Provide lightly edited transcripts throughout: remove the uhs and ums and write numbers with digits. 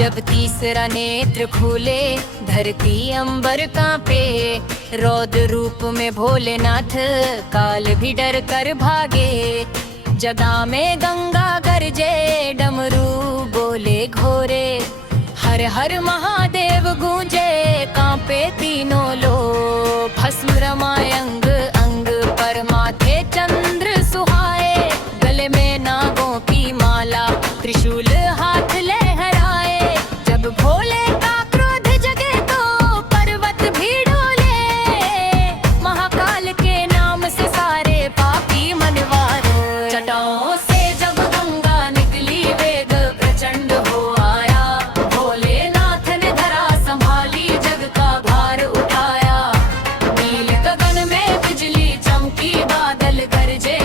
जब तीसरा नेत्र खुले धरती अंबर कांपे, रौद्र रूप में भोलेनाथ काल भी डर कर भागे। जगा में गंगा गरजे डमरू बोले घोरे, हर हर महादेव गूंजे कांपे तीनों लोग। भस्म रमाए अंग अंग पर माथे चंद्र सुहाए, गले में नागों की माला त्रिशूल हाथ लहराए। जब भोले का क्रोध जगे तो पर्वत भी डोले, महाकाल के नाम से सारे पापी मनवारे। जटाओं से जब गंगा निकली वेग प्रचंड हो आया, भोलेनाथ ने धरा संभाली जग का भार उठाया। नील गगन में बिजली चमकी बादल गरजे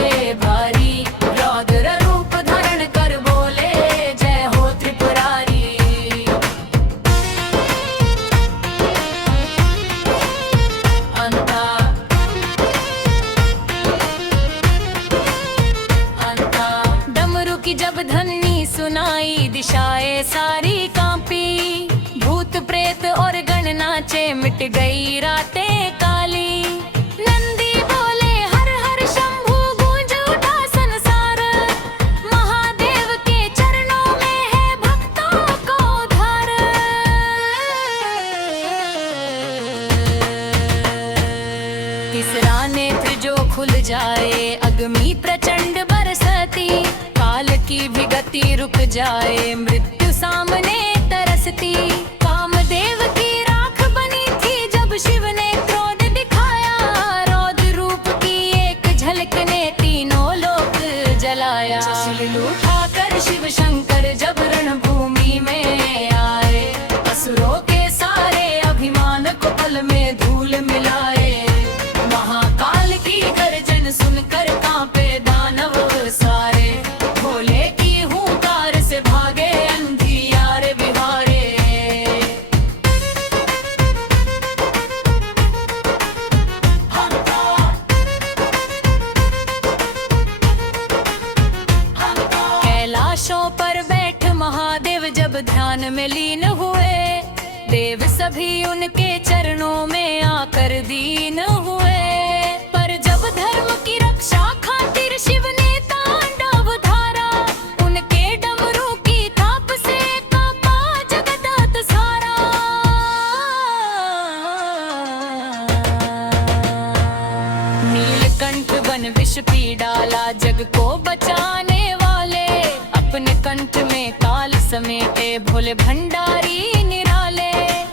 भारी, रौद्र रूप धारण कर बोले जय हो त्रिपुरारी। डमरू की जब ध्वनि सुनाई दिशाएं सारी कांपी, भूत प्रेत और गण नाचे मिट गई रातें काली। नंदी बोले हर हर शंभू गूंज उठा संसार, महादेव के चरणों में है भक्तों को धार। तीसरा नेत्र जो खुल जाए अग्नि प्रचंड बरसती, काल की भी गति रुक जाए मृत्यु सामने तरसती। कामदेव की राख बनी थी जब शिव ने क्रोध दिखाया, रौद्र रूप की एक झलक ने तीनों लोक जलाया। शिव उठाकर शिव शंकर जब रणभूमि में आए, असुरों के सारे अभिमान को पल में धूल मिलाए। महाकाल की गर्जन सुनकर कांपे दानव सारे, भोले की हुंकार से भागे अंधियारे बिहारे। कैलाशों पर बैठ महादेव जब ध्यान में लीन हुए, देव सभी उनके चरणों में आकर दीन हुए। पर जब धर्म की रक्षा खातिर शिव ने तांडव धारा, उनके डमरू की थाप से कांपा जगत सारा। नीलकंठ बन विष पी डाला जग को बचाने वाले, अपने कंठ में काल समेटे भोले भंडारी निराले।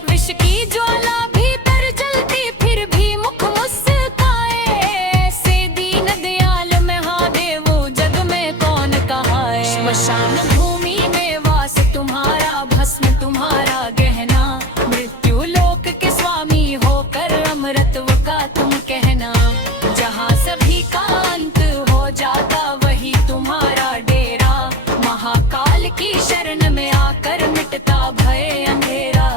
विष की ज्वाला भीतर जलती फिर भी मुख मुस्काए, ऐसे दीन दयाल महादेव जग में कौन कहाए। श्मशान भूमि में वास तुम्हारा, भस्म तुम्हारा गहना, मृत्यु लोक के स्वामी होकर अमृतत्व का तुम कहना। जहाँ सभी का अंत हो जाता वही तुम्हारा डेरा, महाकाल की शरण में आकर मिटता भय अंधेरा।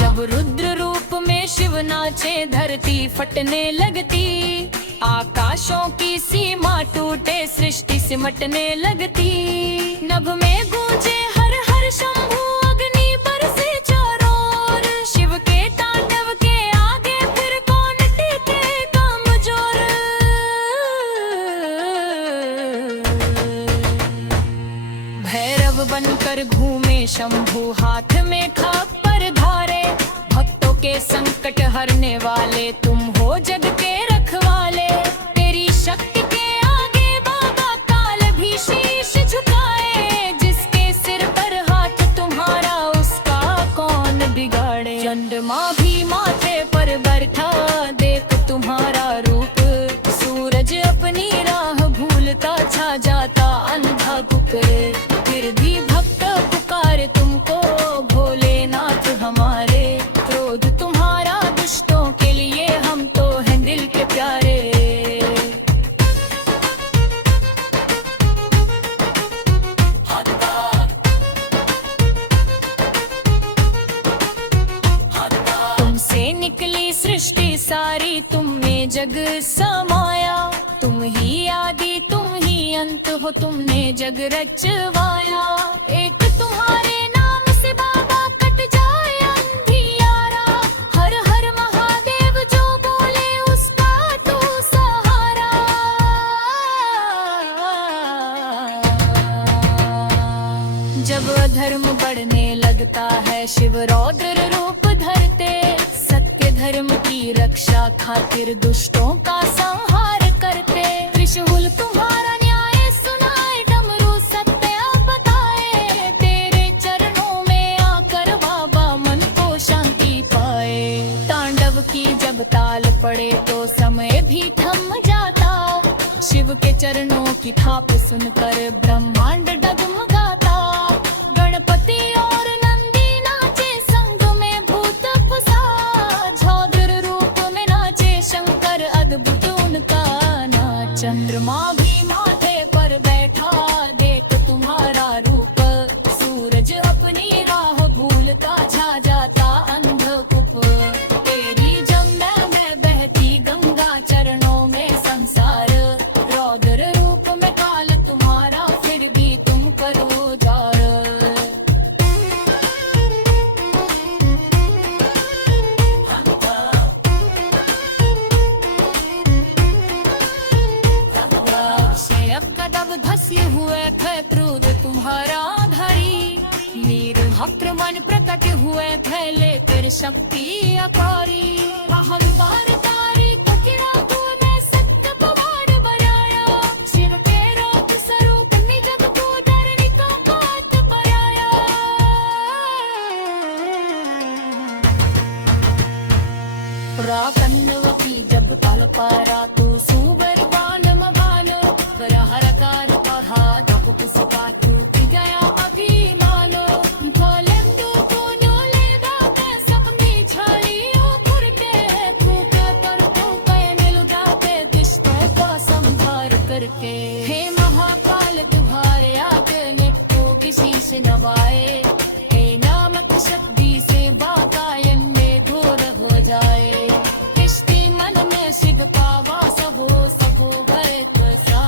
जब रुद्र रूप में शिव नाचे धरती फटने लगती, आकाशों की सीमा टूटे सृष्टि सिमटने लगती। नभ में गूंजे हर हर शंभू अग्नि बरसे चारों ओर, शिव के तांडव के आगे फिर कौन टिके कमजोर। भैरव बनकर घूमे शंभू हाथ में खप्पर धारे, भक्तों के संकट हरने वाले तुम हो जग के रखवाले। तेरी शक्ति के आगे बाबा काल भी शीश झुकाए, जिसके सिर पर हाथ तुम्हारा उसका कौन बिगाड़े। चंद्रमा भी माथे पर बैठा देख तुम्हारा रूप, सूरज अपनी राह भूलता छा जाता अंधा कुकरे। फिर भी भक्त पुकारे तुमको भोलेनाथ हमारे, क्रोध तुम्हारा दुष्टों के लिए हम तो हैं दिल के प्यारे। जग समाया। तुम ही आदि तुम ही अंत हो, तुमने जग रचवाया। एक तुम्हारे नाम से बाबा कट जाए अंधियारा। हर हर महादेव जो बोले उसका तू सहारा। जब अधर्म बढ़ने लगता है शिव रौद्र रूप धरते। सत्य धर्म की रक्षा खातिर दुष्टों का संहार करते। त्रिशूल तुम्हारा न्याय सुनाए, डमरू सत्य बताए। तेरे चरणों में आकर बाबा मन को शांति पाए। तांडव की जब ताल पड़े तो समय भी थम जाता। शिव के चरणों की थाप सुनकर ब्रह्मांड डगमगाता। गणपति और नंदी नाचे संग में भूत फंसा। रौद्र रूप में नाचे शंकर अद्भुत उनका नाच। चंद्रमा भी माथे पर बैठा देख तुम्हारा रूप। सूरज अपनी राह भूलता छा जाता अंधकूप। तेरी जमुना में बहती गंगा चरणों में संसार। रौद्र रूप में काल तुम्हारा फिर भी तुम करो जार। धस्य हुए थे क्रोध तुम्हारा धारी। वीर आक्रमण प्रकट हुए थे लेकर शक्ति अकारी। अहंकार तारी ककिरा तूने सत्य पवाड़ बनाया। शिव के रूप स्वरूप निज को धरनी को हाथ पराया। राकन्नवती जब तल पारा तू सुवर बान मबान। हरकार कहा जब पुष्पा टूट गया अभिमान। भोलेंदु को नोलेगा मैं सपनी छालियों फुरते। फूका कर फूका में लुटाते दिशों का संभार करके। हे महाकाल तुम्हारे आगे को किसी से नवाए। हे नामक शक्ति से बाकायन में दूर हो जाए। किसके मन में सिद्ध पावा सबो सबो गए कसा।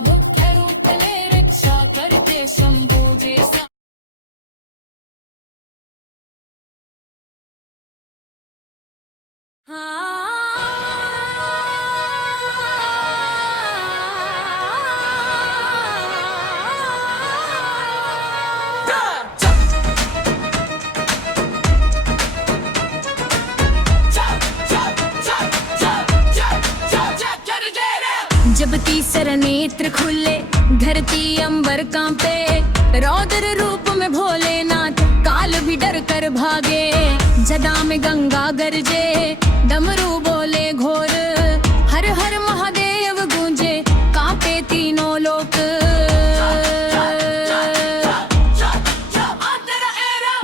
मुख्य रूप ले रक्षा करते शंभु जैसा। जब तीसरा नेत्र खुले धरती अंबर कांपे। रौद्र रूप में भोलेनाथ काल भी डर कर भागे। जदा में गंगा गरजे डमरू बोले घोर। हर हर महादेव गूंजे कांपे तीनों लोक।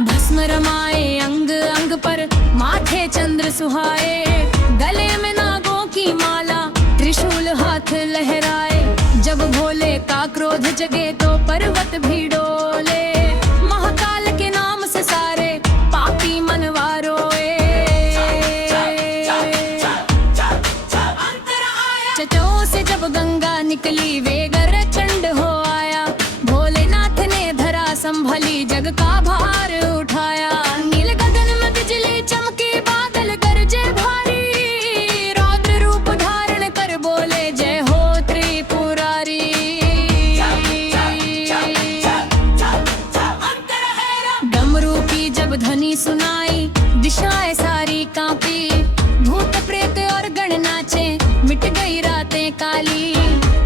भस्म रमाए अंग अंग पर माथे चंद्र सुहाए। गले में नागों की माला त्रिशूल हाथ लहराए। जब भोले का क्रोध जगे तो पर्वत भी डोले। महाकाल के नाम से सारे पापी मनवा रोए। चचों से जब गंगा निकली वेगर चंड हो आया। भोलेनाथ ने धरा संभली जग का भार उठाया। नील गगन में बिजली चमकी बादल गरजे भारी। रौद्र रूप धारण कर बोले जय हो त्रिपुरारी। डमरू की जब ध्वनि सुनाई दिशाएं सारी कांपी। भूत प्रेत और गण नाचे मिट गई रातें काली।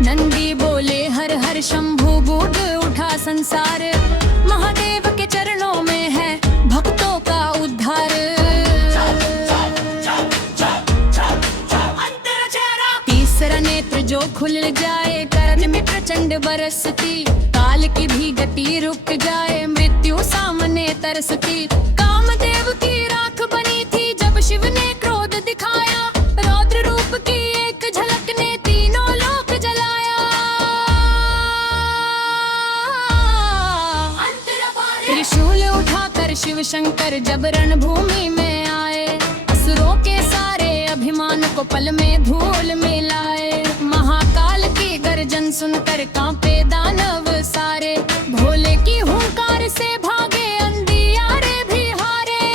नंदी बोले हर हर शंभु बूढ़ उठा संसार। महादेव के चरणों में है भक्तों का उद्धार। तीसरा नेत्र जो खुल जाए कर्ण में प्रचंड बरसती। काल की भी गति रुक जाए मृत्यु सामने तरसती। कामदेव की राख बनी थी जब शिव ने क्रोध दिखाया। रौद्र रूप की एक झलक ने तीनों लोक जलाया। त्रिशूल उठाकर शिव शंकर जब रणभूमि में आए। असुरों के सारे अभिमान को पल में धूल मिलाए। महाकाल की गर्जन सुनकर कांपे दानव सारे, भोले की हुंकार से भागे अंधियारे भी हारे।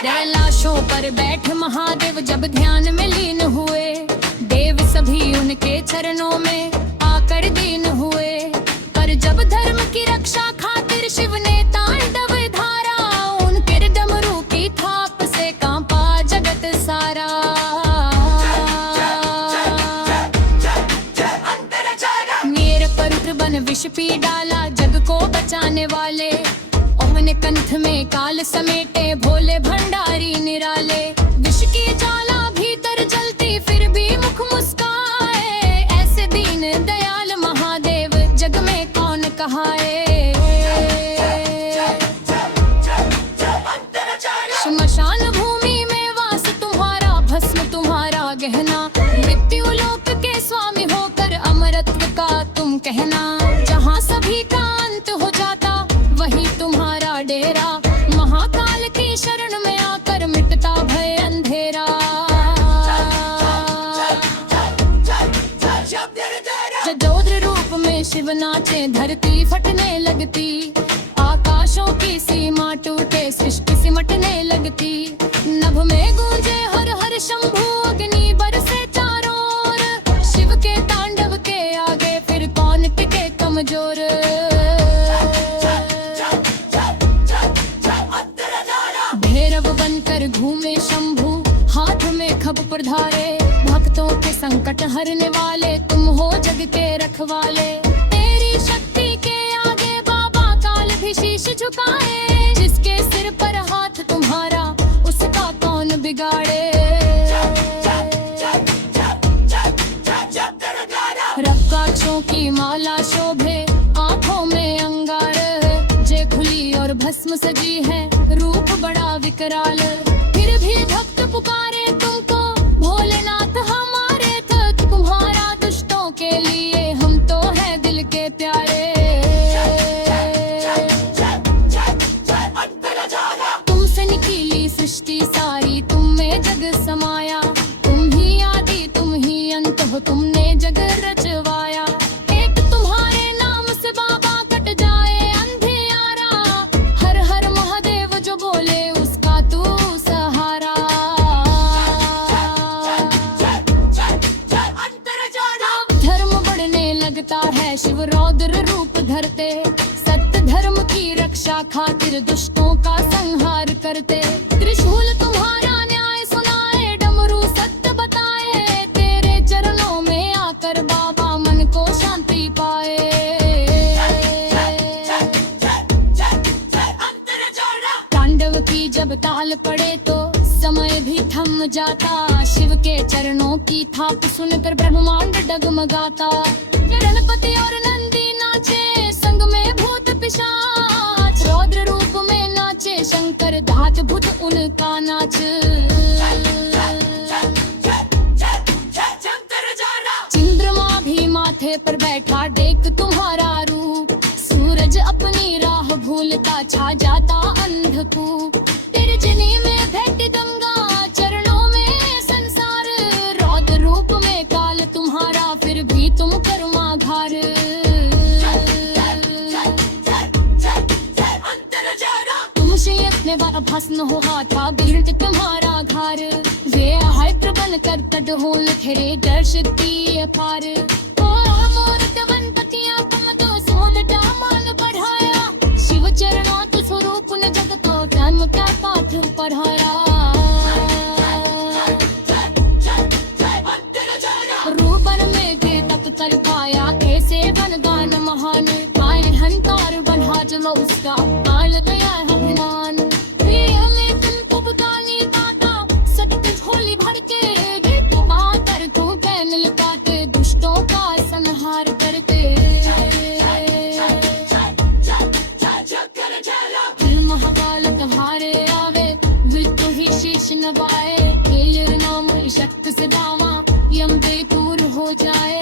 कैलाशों पर बैठ महादेव जब ध्यान में लीन हुए, देव सभी उनके चरणों में आकर दीन हुए। पर जब धर्म की रक्षा खातिर शिव ने तांडव धारा, उनके डमरू की थाप से कांपा जगत सारा। मेर पर बन विष पी डाला जग को बचाने वाले, ओमने कंठ में काल समेटे भोले भंडारी निराले। विष की ज्वाला भीतर जलती फिर भी मुख मुस्काए, ऐसे दीन दयाल महादेव जग में कौन कहाए। श्मशान भूमि में वास तुम्हारा, भस्म तुम्हारा गहना, मृत्यु लोक के स्वामी होकर अमरत्व का तुम कहना। जहाँ सभी का अंत हो जाता वही तुम्हारा डेरा, महाकाल की शरण में आकर मिटता भय अंधेरा। जजोद्र रूप में शिव नाचे धरती फटने लगती, आकाशों की सीमा टूटे सृष्टि सिमटने लगती। नभ में गूंजे हर हर शंभू, अग्नि बरसे चारों ओर, शिव के तांडव के आगे फिर कौन टिके कमजोर। भैरव बनकर घूमे शंभू, हाथ में खप प्रधारे, भक्तों के संकट हरने वाले तुम हो जग के रखवाले। तेरी शक्ति के आगे बाबा काल भी शीश झुकाए, जिसके सिर पर हाथ तुम्हारा उसका कौन बिगाड़े। रक्काक्षों की माला शोभे आंखों में अंगार, जे खुली और भस्म सजी है रूप बड़ा विकराल। फिर भी भक्त पुकारे तुमको भोलेनाथ हमारे, थक तुम्हारा दुष्टों के लिए हम तो है दिल के प्यारे। तुमसे निकली सृष्टि सारी, तुम में जग समाया, तुम ही आदि तुम ही अंत हो, तुमने जग रचवाया। एक तुम्हारे नाम से बाबा कट जाए अंधियारा, हर हर महादेव जो बोले उसका तू सहारा। धर्म बढ़ने लगता है शिव रौद्र रूप धरते, सत्य धर्म की रक्षा खातिर दुष्टों का संहार करते। त्रिशूल तुम्हारा न्याय सुनाए, डमरू सत्य बताए, तेरे चरणों में आकर बाबा मन को शांति पाए। तांडव की जब ताल पड़े तो समय भी थम जाता, शिव के चरणों की थाप सुनकर ब्रह्मांड डगमगाता। गणपति और नंदी नाचे संग में भूत पिशाच, रौद्र रूप में नाचे शंकर धात भूत उनका नाच। चंद्रमा भी माथे पर बैठा देख तुम्हारा रूप, सूरज अपनी राह भूलता छा जाता अंधकूप। निर्जनी में भेंट गंगा चरणों में संसार, रौद्र रूप में काल तुम्हारा फिर भी तुम कर्माघार। तुमसे इतने बार भस्म हो हाथा गिरत तुम्हारा घर, वे हाइड्र बन कर तट हो लखरे डर शक्ति अपार। ओ मूर्त बनपतियां तुम तो सोलटा मान बढ़ाया, शिव चरणों तो स्वरूप ने जगत को धर्म का पाठ पढ़ाया। रूपन में भी तप कर पाया, ऐसे बन गान महान, आए हंतार बना जलो उसका आल गया हनुमान। में तुमको बतानी दाता सत्य झोली भर के, बेटो बातर तू कैन लुकाते दुष्टों का संहार करते। महाकाल तुम्हारे आवे विष्णु ही शीश नवाए, नाम शक्त से दावा यम बेतूर हो जाए।